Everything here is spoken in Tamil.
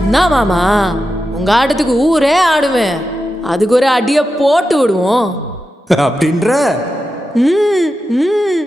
என்ன மாமா, உங்க ஆட்டத்துக்கு ஊரே ஆடுவேன். அதுக்கு ஒரு அடியை போட்டு விடுவோம் அப்படின்ற ம் ம்